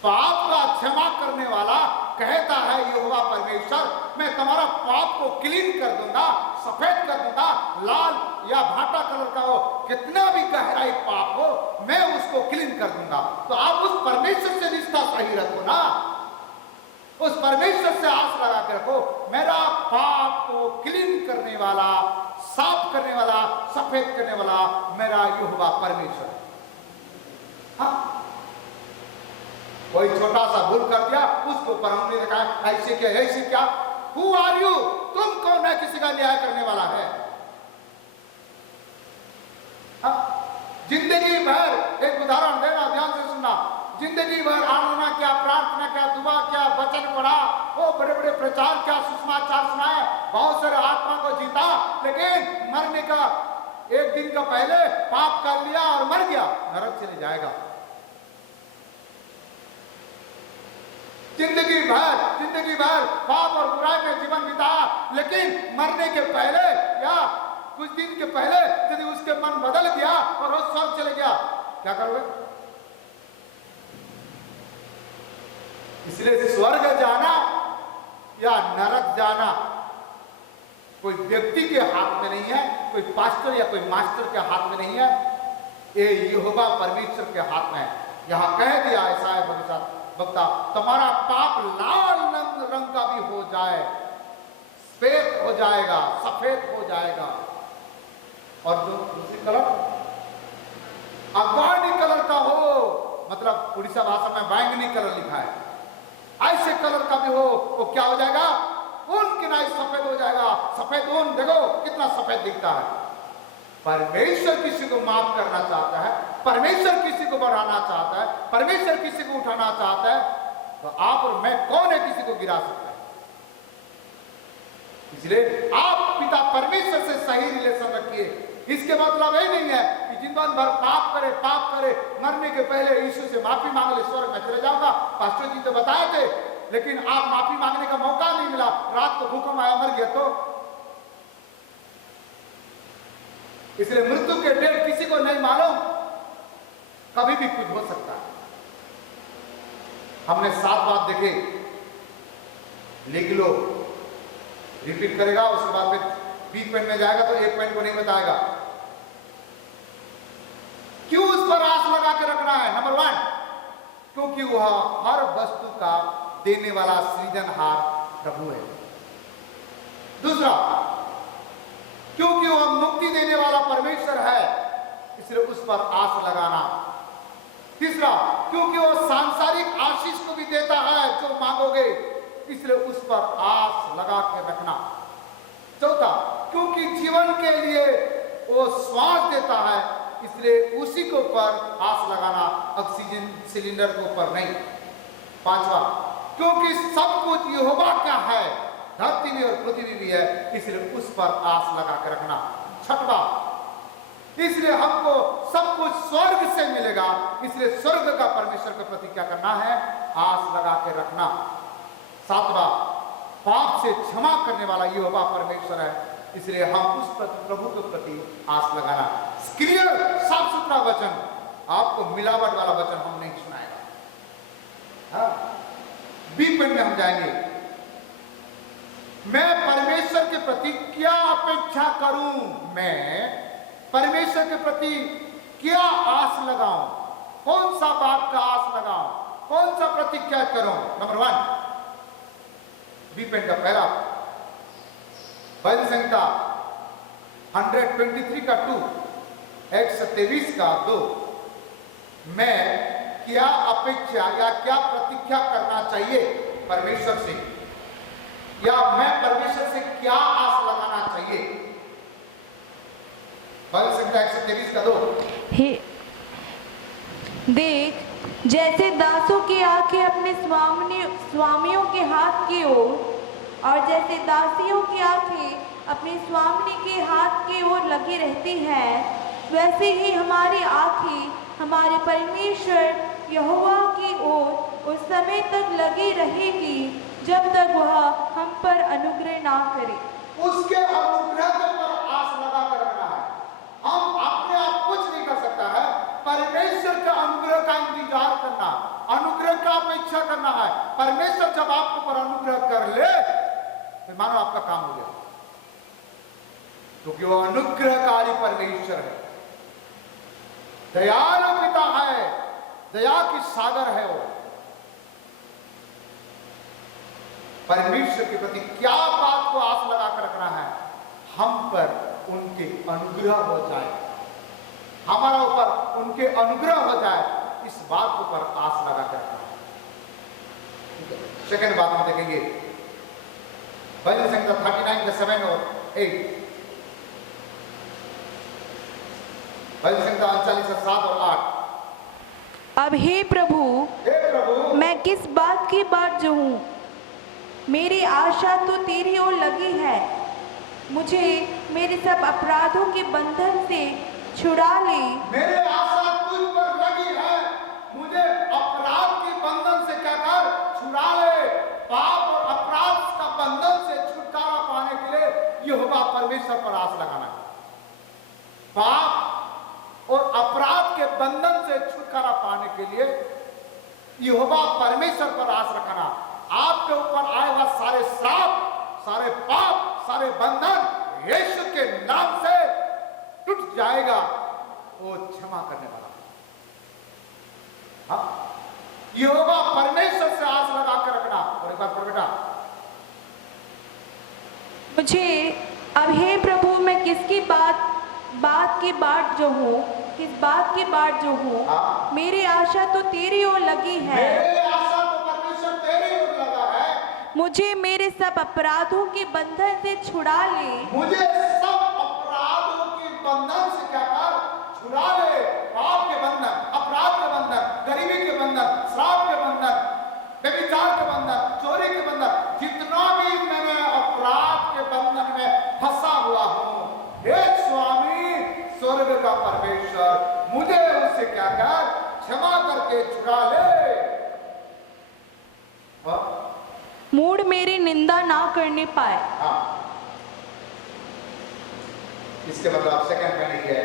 पाप का क्षमा करने वाला कहता है यहोवा परमेश्वर, मैं तुम्हारा पाप को क्लीन कर दूंगा, सफेद कर दूंगा, लाल या भाटा कलर का हो, कितना भी गहराई पाप हो मैं उसको क्लीन कर दूंगा। तो आप उस परमेश्वर से रिश्ता सही रखो ना, उस परमेश्वर से आस लगा के रखो। मेरा पाप को क्लीन करने वाला, साफ करने वाला, सफेद करने वाला मेरा यहोवा परमेश्वर है। हाँ, कोई छोटा सा भूल कर दिया उसको पर हमने देखा ऐसे क्या ऐसे क्या। Who are you? तुम कौन है किसी का न्याय करने वाला है? हाँ? जिंदगी भर एक उदाहरण देना, ध्यान से सुनना। जिंदगी भर आराधना क्या, प्रार्थना क्या, दुआ क्या, वचन पढ़ा, वो बड़े बड़े प्रचार क्या, सुसमाचार सुनाए, बहुत सारे आत्मा को जीता, लेकिन मरने का एक दिन का पहले पाप कर लिया और मर गया, नरक चले जाएगा। जिंदगी भर पाप और बुराई में जीवन बिताया, लेकिन मरने के पहले या कुछ दिन के पहले यदि उसके मन बदल गया और वो स्वर्ग चले गया, क्या करोगे? इसलिए स्वर्ग जाना या नरक जाना कोई व्यक्ति के हाथ में नहीं है, कोई पास्टर या कोई मास्टर के हाथ में नहीं है, ये यहोवा परमेश्वर के हाथ में है। यहां कह दिया ऐसा है वक्ता, तुम्हारा पाप लाल रंग का भी हो जाए, श्वेत हो जाएगा, सफेद हो जाएगा। और जो दूसरी कलर अफगानी कलर का हो, मतलब उड़ीसा भाषा में बैंगनी कलर लिखा है, ऐसे कलर का भी हो वो क्या हो जाएगा? ऊन की नाई सफेद हो जाएगा। सफेद ऊन देखो कितना सफेद दिखता है। परमेश्वर किसी को माफ करना चाहता है, परमेश्वर किसी को बढ़ाना चाहता है, परमेश्वर किसी को उठाना चाहता है, तो आप और मैं कौन है किसी को गिरा सकता है? इसलिए आप पिता परमेश्वर से सही रिलेशन रखिए। इसके मतलब ये नहीं है कि जीवन भर पाप करे, मरने के पहले यीशु से माफी मांग ले, स्वर्ग में चले जाऊंगा। पास्टर जी तो बताए थे, लेकिन आप माफी मांगने का मौका नहीं मिला, रात को भूकंप आया, मर गया। तो इसलिए मृत्यु के डेट किसी को नहीं मालूम, कभी भी कुछ हो सकता है। हमने 7 बात देखे, लिख लो, रिपीट करेगा, उसके बाद फिर 20 पॉइंट में जाएगा तो 1 पॉइंट को नहीं बताएगा। क्यों उस पर आस लगा के रखना है? नंबर 1, क्योंकि वह हर वस्तु का देने वाला सृजनहार प्रभु है। दूसरा, क्योंकि वह मुक्ति देने वाला परमेश्वर है, इसलिए उस पर आस लगाना। तीसरा, क्योंकि वो सांसारिक आशीष को भी देता है जो मांगोगे, इसलिए उस पर आस लगा के रखना। चौथा, क्योंकि जीवन के लिए वो श्वास देता है, इसलिए उसी के ऊपर आस लगाना, ऑक्सीजन सिलेंडर के ऊपर नहीं। पांचवा, क्योंकि सब कुछ यहोवा का है, धरती में और पृथ्वी भी है, इसलिए उस पर आस लगा के रखना। छठवा, इसलिए हमको सब कुछ स्वर्ग से मिलेगा, इसलिए स्वर्ग का परमेश्वर के प्रति क्या करना है, आस लगा के रखना। सातवां, पाप से क्षमा करने वाला यहोवा परमेश्वर है, इसलिए हम उस प्रभु के प्रति आस लगाना। क्लियर, साफ सुथरा वचन, आपको मिलावट वाला वचन हम नहीं सुनाएगा। बी पॉइंट में हम जाएंगे, मैं परमेश्वर के प्रति क्या अपेक्षा करूं, मैं परमेश्वर के प्रति क्या आस लगाऊं, कौन सा बात का आस लगाऊं, कौन सा प्रतिज्ञा करूं। नंबर 1, बी पॉइंट का पहला, भजन संहिता 123 का 2, 127 का 2, मैं क्या अपेक्षा या क्या प्रतिज्ञा करना चाहिए परमेश्वर से, या मैं परमेश्वर से क्या आस लगाना चाहिए। भजन संहिता 123 का 2, देख, जैसे दासों की आंखें अपने स्वामियों के हाथ की ओर और जैसे दासियों की आंखें अपने स्वामी के हाथ की ओर लगी रहती हैं, वैसे ही हमारी आंखें हमारे परमेश्वर यहोवा की ओर उस समय तक लगी रहेगी जब तक वह हम पर अनुग्रह ना करे। उसके अनुग्रह पर आस लगा कर रखना है। हम अपने आप कुछ नहीं कर सकता है, परमेश्वर का अनुग्रह का इंतजार करना, अनुग्रह का अपेक्षा करना है। परमेश्वर जब आपको पर अनुग्रह कर ले, तो मानो आपका काम हो गया, क्योंकि वो अनुग्रहकारी परमेश्वर है, दयालु पिता है, दया की सागर है। वो परमेश्वर के प्रति क्या बात को आस लगा कर रखना है, हम पर उनके अनुग्रह हो जाए, हमारा ऊपर उनके अनुग्रह हो जाए, इस बात के ऊपर आस लगा कर रखना है। सेकंड बात हम देखेंगे, भजन संहिता 39 का 7 और 8, भजन संहिता 39 का 7 और 8। अब हे प्रभु, मैं किस बात की बाट जो हूँ, मेरी आशा तो तेरी ओर लगी है, मुझे मेरे सब अपराधों के बंधन से छुड़ा ले। मेरे आशा तुझ पर लगी है, मुझे अपराध के बंधन से क्या कर, छुड़ा ले। पाप और अपराध का बंधन से छुटकारा पाने के लिए यहोवा परमेश्वर पर आस लगाना है। पाप और अपराध के बंधन से छुटकारा पाने के लिए यहोवा परमेश्वर पर आस रखना। आपके ऊपर आए हुआ सारे श्राप, सारे पाप, सारे बंधन यीशु के नाम से टूट जाएगा। वो क्षमा करने वाला, हाँ, यहोवा परमेश्वर से आस लगा कर रखना। और एक बार पढ़ बेटा, मुझे अब हे प्रभु, मैं किसकी बात की बाट जो हूँ, किस बात की बाट जो हूँ, मेरी आशा तो तेरी ओर लगी है, मेरी आशा तो परमेश्वर तेरी ओर लगा है, मुझे मेरे सब अपराधों के बंधन से छुड़ा ले। मुझे सब अपराधों के बंधन से क्या कर, छुड़ा ले। पाप के बंधन, अपराध के बंधन, गरीबी के बंधन, श्राप के बंधन, व्यभिचार के बंधन, चोरी के बंधन, जितना भी मैंने अपराध के बंधन में फंसा हुआ हूं, हे स्वामी स्वर्ग का परमेश्वर, मुझे उससे क्या कर, क्षमा करके छुड़ा ले। मूढ़ मेरी निंदा ना करने पाए। हाँ, इसके मतलब सेकंड पॉइंट ये है,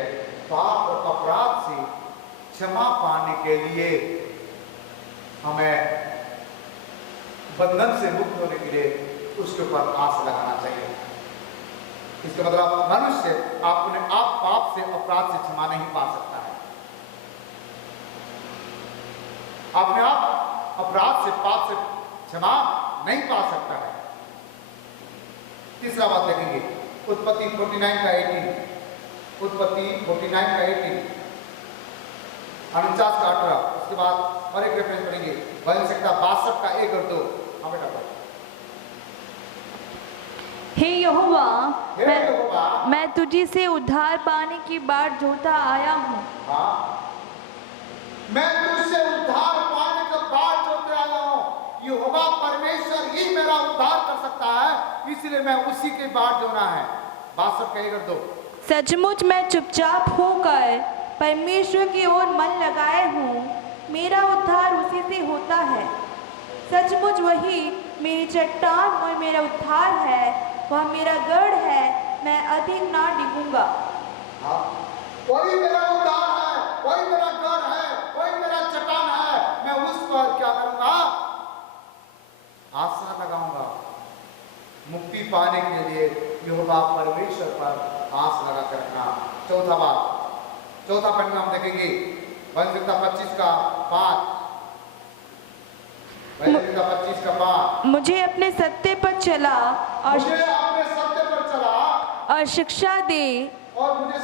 पाप और अपराध से क्षमा पाने के लिए हमें बंधन से मुक्त होने के लिए उसके ऊपर आस लगाना चाहिए। इसका मतलब मनुष्य अपने आप पाप से, अपराध से क्षमा नहीं पा सकता है। अपने आप अपराध से, पाप से क्षमा नहीं पा सकता है। तीसरा बात देखेंगे, उत्पत्ति 49 का 18, उत्पत्ति 49 का 18, 49 का 18, उसके बाद और एक रेफरेंस पढ़ेंगे भजन संहिता 62 का 1 और 2। हाँ बेटा पढ़। हे यहोवा, हे यहोवा, मैं तुझी से उद्धार पाने की बाट जोता आया हूँ। हाँ, मैं तुझसे उद्धार पाने का बाट जोते आया हूँ। यहोवा परमेश्वर ही मेरा उद्धार कर सकता है, इसलिए मैं उसी के बाट जोना है। 62 का 1 और 2। सचमुच मैं चुपचाप होकर परमेश्वर की ओर मन लगाए हूँ, मेरा उद्धार उसी से होता है। सचमुच वही मेरी चट्टान और मेरा उद्धार है, वह मेरा गढ़ है, मैं अधिक ना डिगूंगा। हाँ, वही मेरा उद्धार है, वही मेरा गढ़ है, वही मेरा चट्टान है, मैं उस पर क्या करूंगा? आसरा लगाऊंगा। मुक्ति पाने के लिए यहोवा परमेश्वर पर आस लगा कर रखना। चौथा पॉइंट में हम देखेंगे भजन संहिता 25 का 5। भजन संहिता 25 का 5। मुझे अपने सत्य पर चला और मुझे अपने सत्य पर चला और शिक्षा दे और मुझे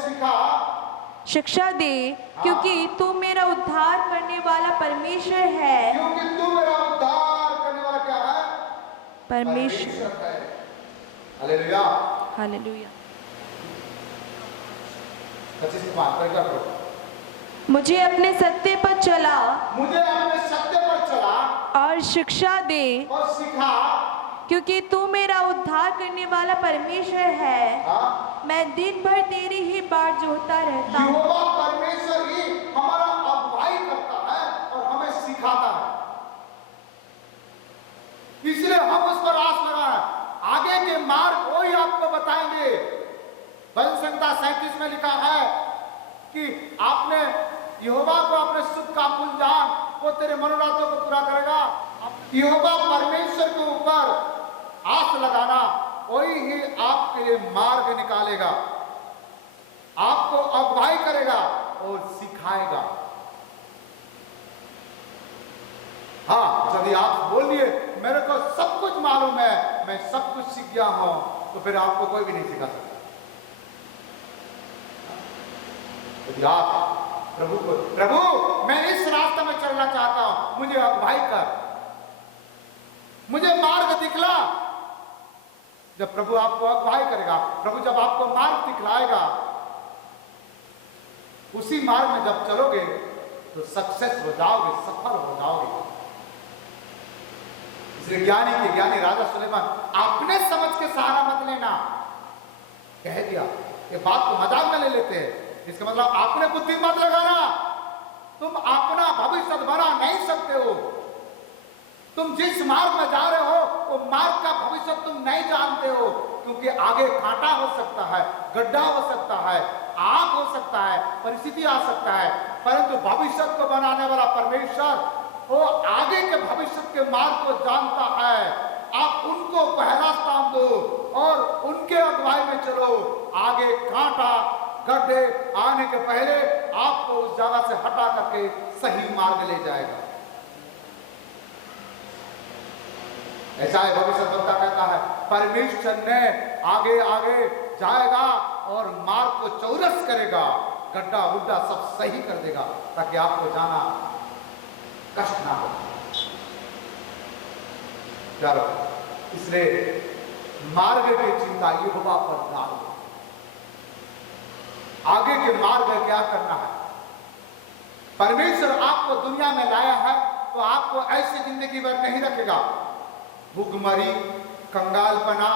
शिक्षा दे, क्योंकि तू मेरा उद्धार करने वाला परमेश्वर है। क्योंकि तू मेरा उद्धार करने वाला क्या है? परमेश्वर है। हालेलुया। हालेलुया। 25 के 5 पढ़ करो। मुझे अपने सत्य पर चला मुझे अपने सत्य पर चला और शिक्षा दे, और सिखा, क्योंकि तू मेरा उद्धार करने वाला परमेश्वर है। हाँ? मैं दिन भर तेरी ही बाट जोहता रहता हूँ। यहोवा परमेश्वर ही हमारा अगुवाई करता है और हमें सिखाता है, इसलिए हम उस पर आस लगाए। आगे के मार्ग वो ही आपको बताएंगे। भजन संहिता 37 में लिखा है कि आपने यहोवा को अपने सुख का पुल जान, वो तेरे मनोरथों को पूरा करेगा। यहोवा परमेश्वर के ऊपर आस लगाना, वही ही आपके लिए मार्ग निकालेगा, आपको अगुवाई करेगा और सिखाएगा। हाँ, यदि आप बोलिए मेरे को सब कुछ मालूम है, मैं सब कुछ सीख गया हूं, तो फिर आपको कोई भी नहीं सिखा सकता। यदि आप प्रभु मैं इस रास्ते में चलना चाहता हूं, मुझे अगुवाई कर, मुझे मार्ग दिखला। जब प्रभु आपको अगुवाई करेगा, प्रभु जब आपको मार्ग दिखलाएगा, उसी मार्ग में जब चलोगे तो सक्सेस हो जाओगे, सफल हो जाओगे। इसलिए ज्ञानी राजा सुलेमान अपने समझ के सहारा मत लेना। कह दिया, ये बात को मजाक में ले लेते हैं, इसका मतलब आपने बुद्धि मत लगाना। तुम अपना भविष्य बना नहीं सकते हो। तुम जिस मार्ग में जा रहे हो वो मार्ग का भविष्य तुम नहीं जानते हो, क्योंकि आगे कांटा हो सकता है, गड्ढा हो सकता है, आग हो सकता है, परिस्थिति आ सकता है, परंतु भविष्य को बनाने वाला परमेश्वर वो आगे के भविष्य के मार्ग को जानता है। आप उनको पहला स्थान दो और उनके अगुवाई में चलो। आगे कांटा गड्ढे आने के पहले आपको उस जगह से हटा करके सही मार्ग ले जाएगा। ऐसा है भविष्य वक्ता कहता है, परमेश्वर ने आगे आगे जाएगा और मार्ग को चौरस करेगा, गड्ढा गुड्ढा सब सही कर देगा, ताकि आपको जाना कष्ट ना हो। चलो, इसलिए मार्ग की चिंता यहोवा पर डालो। आगे के मार्ग में क्या करना है? परमेश्वर आपको दुनिया में लाया है तो आपको ऐसी जिंदगी भर नहीं रखेगा। भूखमरी, कंगालपना,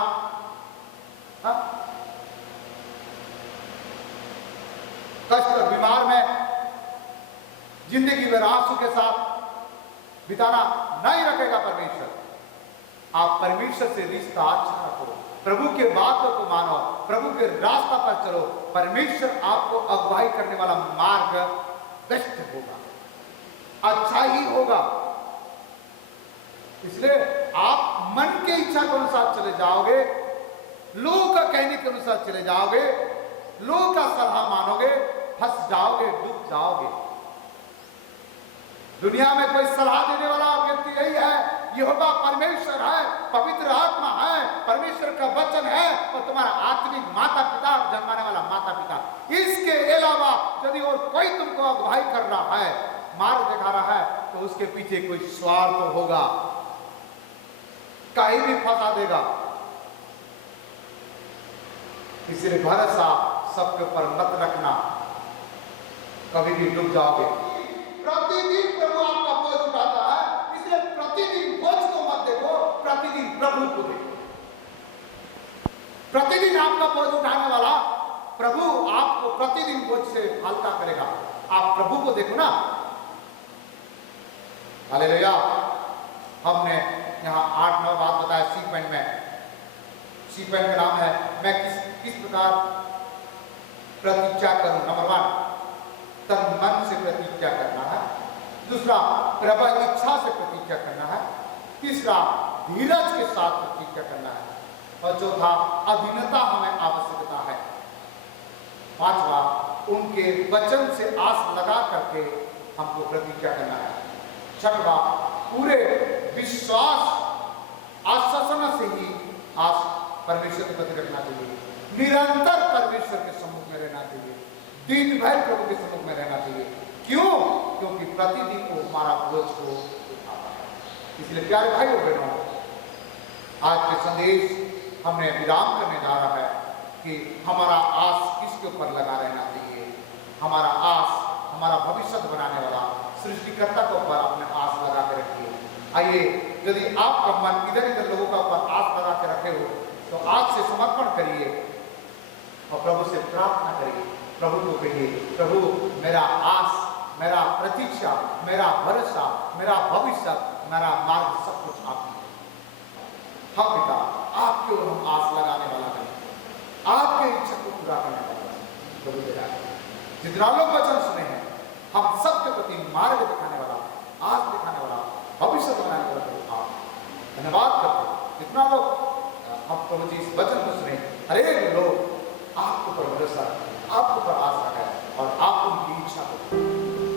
कष्ट और बीमार में जिंदगी भर आंसू के साथ बिताना नहीं रखेगा परमेश्वर। आप परमेश्वर से रिश्ता अच्छा रखो, प्रभु के बातों को मानो, प्रभु के रास्ता पर चलो। परमेश्वर आपको अगुवाई करने वाला मार्ग बेस्ट होगा, अच्छा ही होगा। इसलिए आप मन के इच्छा के अनुसार चले जाओगे, लोगों का कहने के अनुसार चले जाओगे, लोगों का सलाह मानोगे, फंस जाओगे, डूब जाओगे। दुनिया में कोई सलाह देने वाला व्यक्ति यही है, यहोवा परमेश्वर है, पवित्र आत्मा है, परमेश्वर का वचन है और तुम्हारा आत्मिक माता पिता, जन्माने वाला माता पिता इसके अलावा यदि और कोई तुमको अगुवाई कर रहा है, मार्ग दिखा रहा है, तो उसके पीछे कोई स्वार्थ तो होगा, कहीं भी फंसा देगा। इसलिए भरोसा सबके ऊपर मत रखना, कभी भी डूब जाओगे। प्रतिदिन प्रभु आपका बोझ उठाता है, इसलिए प्रतिदिन बोझ को मत देखो, प्रतिदिन प्रभु को देखो। प्रतिदिन आपका बोझ उठाने वाला प्रभु आपको प्रतिदिन बोझ से हल्का करेगा। आप प्रभु को देखो ना। हालेलुया। हमने यहाँ 8-9 बात बताया सी पॉइंट में। सी पॉइंट का नाम है मैं किस प्रकार प्रतिज्ञा करूं। नंबर 1, तन मन से प्रतिज्ञा करना है। दूसरा, प्रबल इच्छा से प्रतिज्ञा करना है। तीसरा, धीरज के साथ प्रतिज्ञा करना है। और चौथा, अधीनता हमें आवश्यकता है। पांचवा, उनके वचन से आस लगा करके हमको प्रतिज्ञा करना है। छठवा, पूरे विश्वास आश्वासन से ही आस परमेश्वर के प्रति रखना चाहिए। निरंतर परमेश्वर के सम्मुख में रहना चाहिए, दिन भर प्रभु के सम्मुख में रहना चाहिए। क्यों? क्योंकि प्रतिदिन को हमारा बोझ को उठाता है। इसलिए प्यारे भाइयों बहनों, आज के संदेश हमने विराम करने जा रहा है कि हमारा आस किसके ऊपर लगा रहना चाहिए। हमारा आस हमारा भविष्य बनाने वाला सृष्टिकर्ता के ऊपर अपने आस लगा के रखिए। आइए, यदि आपका मन इधर इधर लोगों का ऊपर आस लगा के रखे हो तो आज से समर्पण करिए और प्रभु से प्रार्थना करिए। प्रभु को कहिए, प्रभु मेरा आस, मेरा प्रतीक्षा, मेरा भरोसा, मेरा भविष्य, मेरा मार्ग सब कुछ आप ही। हाँ पिता, आपके ओर हम आस लगाने वाला है, आपके इच्छा को पूरा करने वाला है। प्रभु तेरा जितना लोग वचन सुने हैं, हम सबके प्रति मार्ग दिखाने वाला, आस दिखाने वाला, भविष्य बनाने वाला प्रभु आप। धन्यवाद करते हैं जितना लोग हम प्रभु जी इस वचन को सुने, हर एक लोग आपके ऊपर भरोसा, आपके ऊपर आस रखा है और आप उनकी इच्छा को।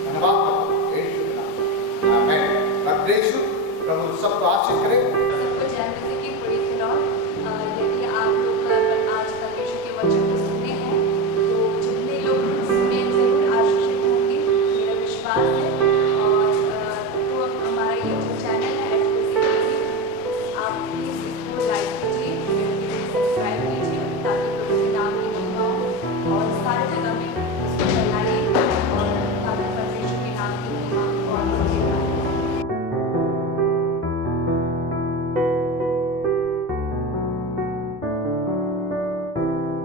धन्यवाद करते हैं यीशु के नाम में। आमीन। God bless you. प्रभु सबको आशीष करे। सबको जय मसीह की प्रेज़ द लॉर्ड। यदि आप लोग आज परमेश्वर के वचन को सुने हैं तो जितने लोग सुने जरूर आशीषित होंगे, मेरा विश्वास है।